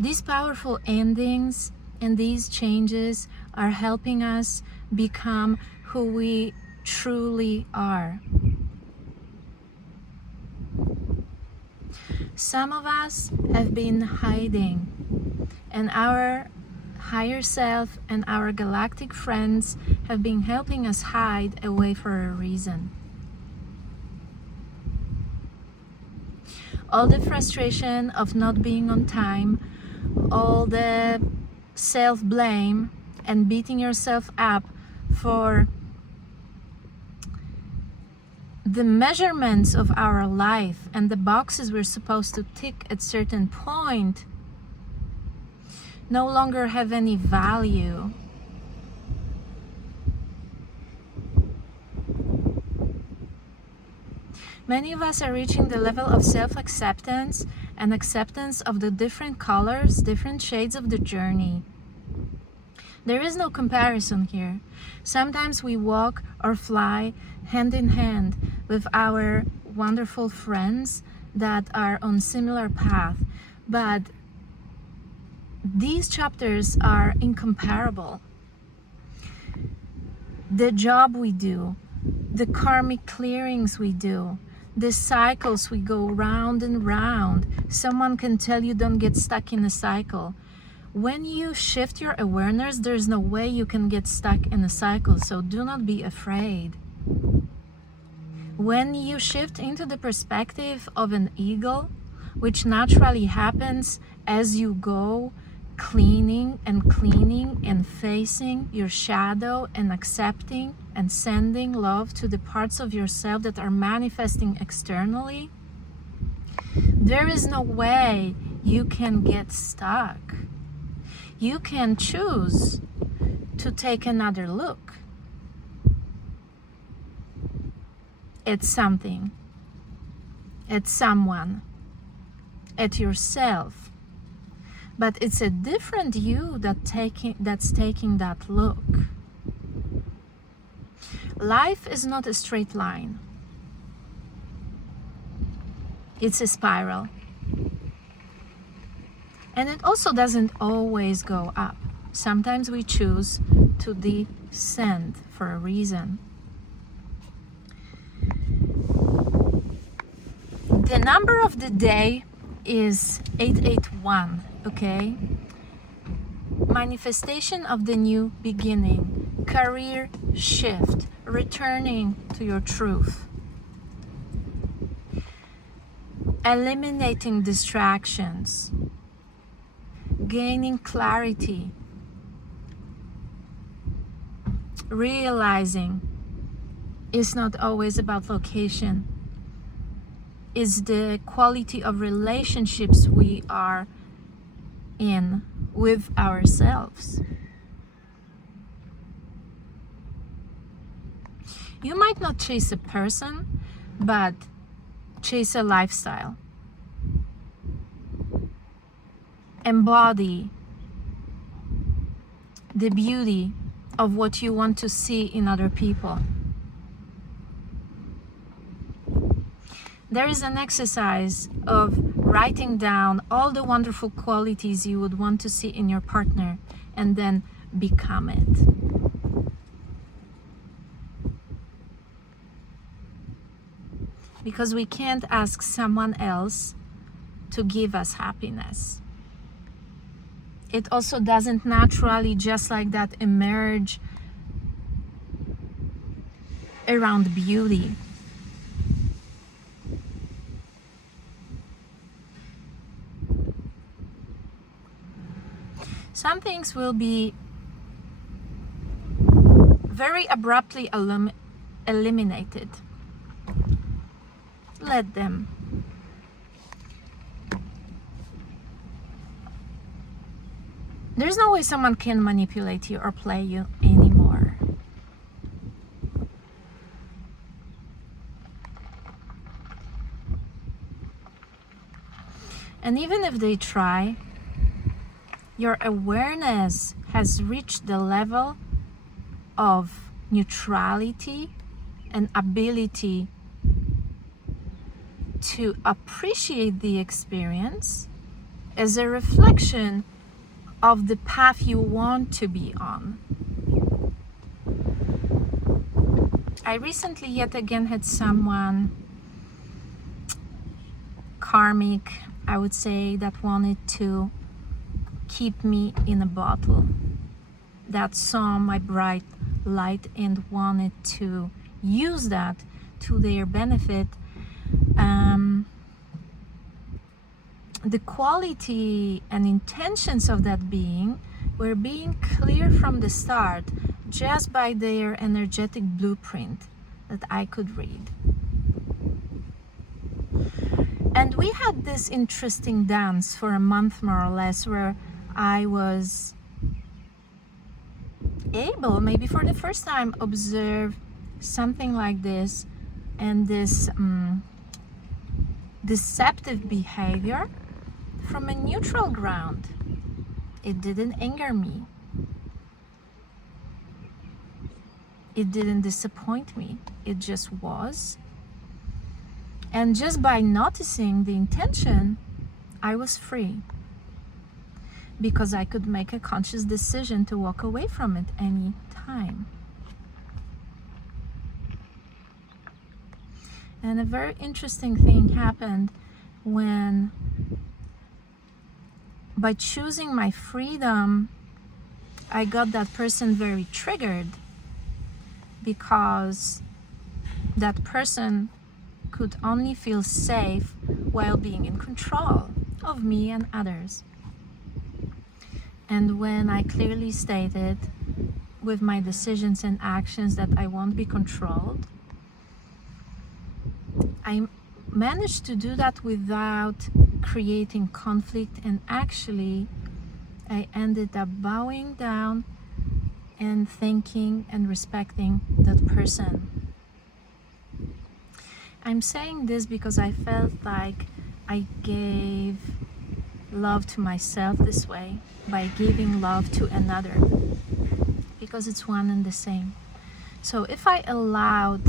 These powerful endings and these changes are helping us become who we truly are. Some of us have been hiding, and our higher self and our galactic friends have been helping us hide away for a reason. All the frustration of not being on time, all the self-blame and beating yourself up for the measurements of our life and the boxes we're supposed to tick at certain point no longer have any value. Many of us are reaching the level of self-acceptance and acceptance of the different colors, different shades of the journey. There is no comparison here. Sometimes we walk or fly hand in hand with our wonderful friends that are on similar path, but these chapters are incomparable. The job we do, the karmic clearings we do, the cycles we go round and round. Someone can tell you don't get stuck in a cycle. When you shift your awareness, there's no way you can get stuck in a cycle, so do not be afraid. When you shift into the perspective of an eagle, which naturally happens as you go cleaning and facing your shadow and accepting and sending love to the parts of yourself that are manifesting externally, there is no way you can get stuck. You can choose to take another look at something, at someone, at yourself. But it's a different you that's taking that look. Life is not a straight line. It's a spiral. And it also doesn't always go up. Sometimes we choose to descend for a reason. The number of the day is 881, okay? Manifestation of the new beginning, career shift, returning to your truth, eliminating distractions, gaining clarity, realizing it's not always about location. Is the quality of relationships we are in with ourselves. You might not chase a person, but chase a lifestyle. Embody the beauty of what you want to see in other people. There is an exercise of writing down all the wonderful qualities you would want to see in your partner and then become it. Because we can't ask someone else to give us happiness. It also doesn't naturally just like that emerge around beauty. Some things will be very abruptly eliminated. Let them. There's no way someone can manipulate you or play you anymore. And even if they try, your awareness has reached the level of neutrality and ability to appreciate the experience as a reflection of the path you want to be on. I recently yet again had someone karmic, I would say, that wanted to keep me in a bottle, that saw my bright light and wanted to use that to their benefit. The quality and intentions of that being were being clear from the start, just by their energetic blueprint that I could read. And we had this interesting dance for a month more or less, where I was able, maybe for the first time, observe something like this, and this deceptive behavior from a neutral ground. It didn't anger me. It didn't disappoint me. It just was. And just by noticing the intention, I was free, because I could make a conscious decision to walk away from it any time. And a very interesting thing happened when, by choosing my freedom, I got that person very triggered, because that person could only feel safe while being in control of me and others. And when I clearly stated with my decisions and actions that I won't be controlled, I managed to do that without creating conflict, and actually I ended up bowing down and thanking and respecting that person. I'm saying this because I felt like I gave love to myself this way by giving love to another, because it's one and the same. So if I allowed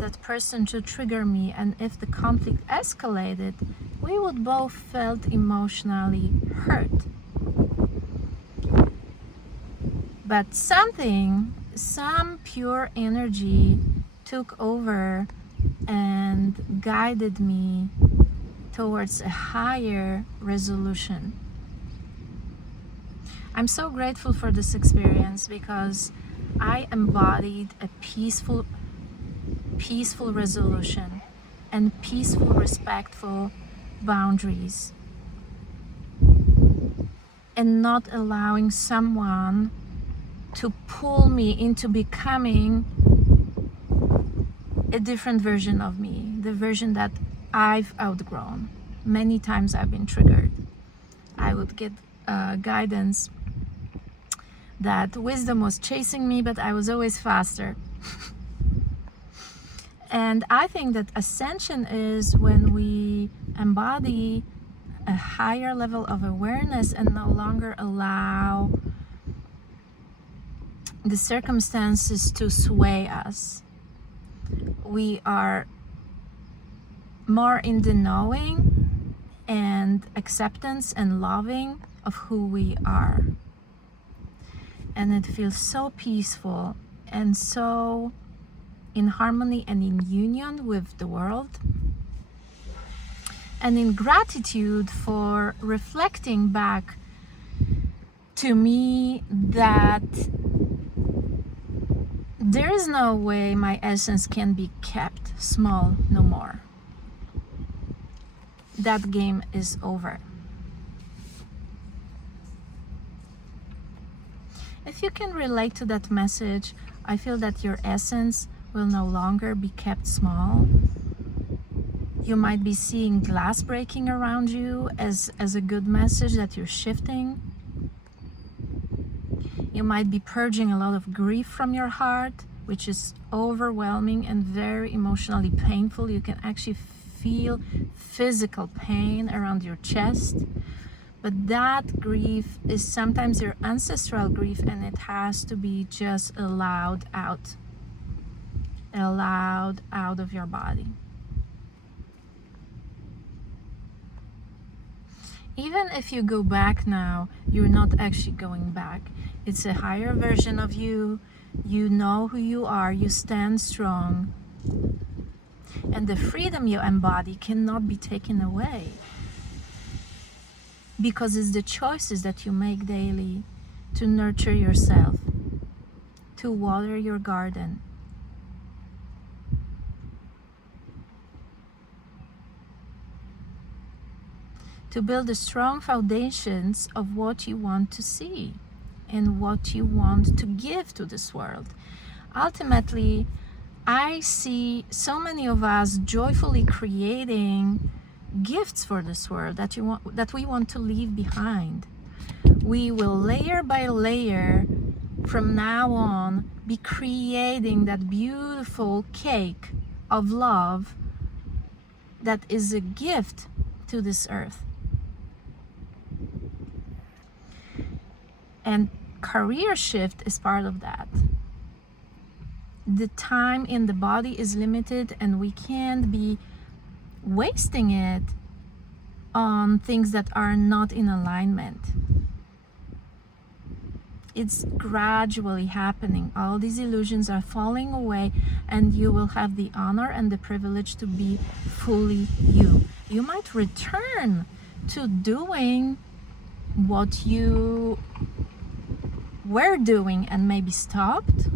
that person to trigger me, and if the conflict escalated, we would both felt emotionally hurt. But some pure energy took over and guided me towards a higher resolution. I'm so grateful for this experience, because I embodied a peaceful resolution and peaceful, respectful boundaries, and not allowing someone to pull me into becoming a different version of me, the version that I've outgrown. Many times I've been triggered. I would get guidance that wisdom was chasing me, but I was always faster. And I think that ascension is when we embody a higher level of awareness and no longer allow the circumstances to sway us. We are more in the knowing and acceptance and loving of who we are. And it feels so peaceful and so in harmony and in union with the world. And in gratitude for reflecting back to me that there is no way my essence can be kept small no more. That game is over. If you can relate to that message, I feel that your essence will no longer be kept small. You might be seeing glass breaking around you as a good message that you're shifting. You might be purging a lot of grief from your heart, which is overwhelming and very emotionally painful. You can actually feel physical pain around your chest. But that grief is sometimes your ancestral grief, and it has to be just allowed out of your body. Even if you go back now, you're not actually going back. It's a higher version of you. You know who you are. You stand strong. And the freedom you embody cannot be taken away. Because it's the choices that you make daily to nurture yourself, to water your garden. To build the strong foundations of what you want to see and what you want to give to this world. Ultimately, I see so many of us joyfully creating gifts for this world that we want to leave behind. We will layer by layer from now on be creating that beautiful cake of love that is a gift to this earth. And career shift is part of that. The time in the body is limited, and we can't be wasting it on things that are not in alignment. It's gradually happening. All these illusions are falling away, and you will have the honor and the privilege to be fully you. You might return to doing what you were doing and maybe stopped,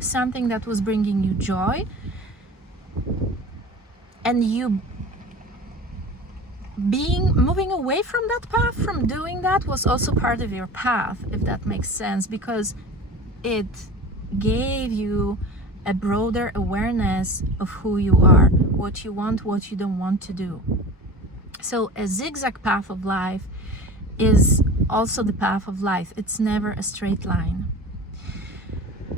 something that was bringing you joy, and you moving away from that path, from doing that, was also part of your path, if that makes sense, because it gave you a broader awareness of who you are, what you want, what you don't want to do. So a zigzag path of life is also the path of life. It's never a straight line.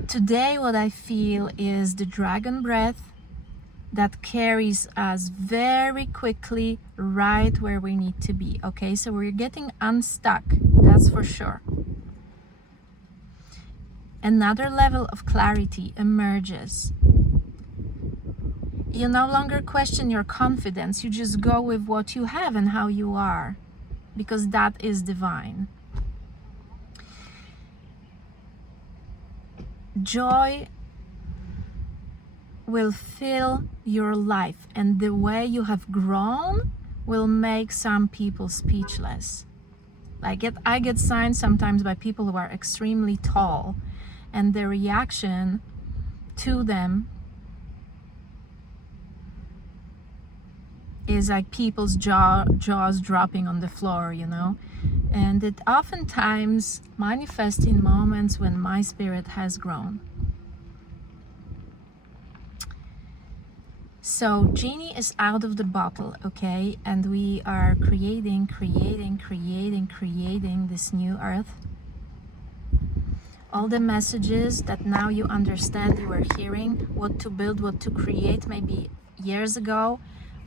Today, what I feel is the dragon breath that carries us very quickly right where we need to be. Okay, so we're getting unstuck, that's for sure. Another level of clarity emerges. You no longer question your confidence, you just go with what you have and how you are, because that is divine. Joy will fill your life, and the way you have grown will make some people speechless. I get signs sometimes by people who are extremely tall, and the reaction to them is like people's jaws dropping on the floor, you know. And it oftentimes manifests in moments when my spirit has grown. So Genie is out of the bottle, okay? And we are creating this new earth. All the messages that now you understand you were hearing, what to build, what to create maybe years ago,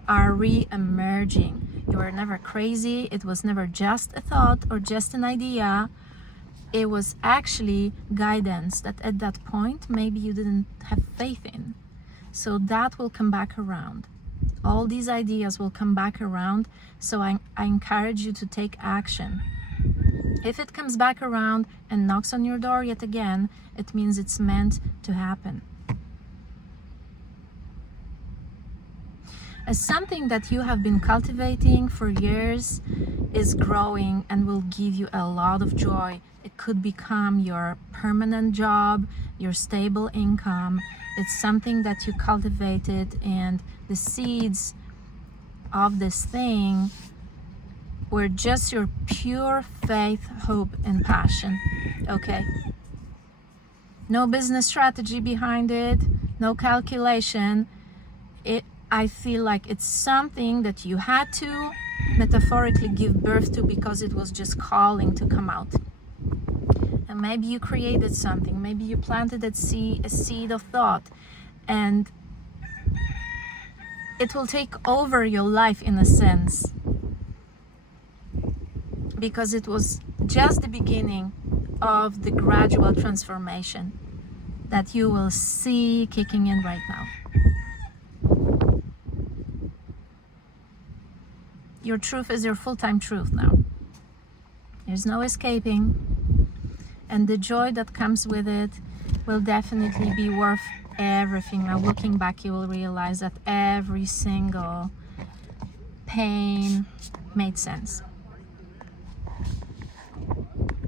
are re-emerging. You were never crazy. It was never just a thought or just an idea. It was actually guidance that at that point maybe you didn't have faith in. So that will come back around. All these ideas will come back around. So I encourage you to take action. If it comes back around and knocks on your door yet again, it means it's meant to happen. As something that you have been cultivating for years is growing and will give you a lot of joy. It could become your permanent job, your stable income. It's something that you cultivated, and the seeds of this thing were just your pure faith, hope, and passion. Okay? No business strategy behind it, no calculation. I feel like it's something that you had to metaphorically give birth to because it was just calling to come out. And maybe you created something, maybe you planted a seed of thought, and it will take over your life in a sense, because it was just the beginning of the gradual transformation that you will see kicking in right now. Your truth is your full-time truth now. There's no escaping, and the joy that comes with it will definitely be worth everything. Now looking back, you will realize that every single pain made sense.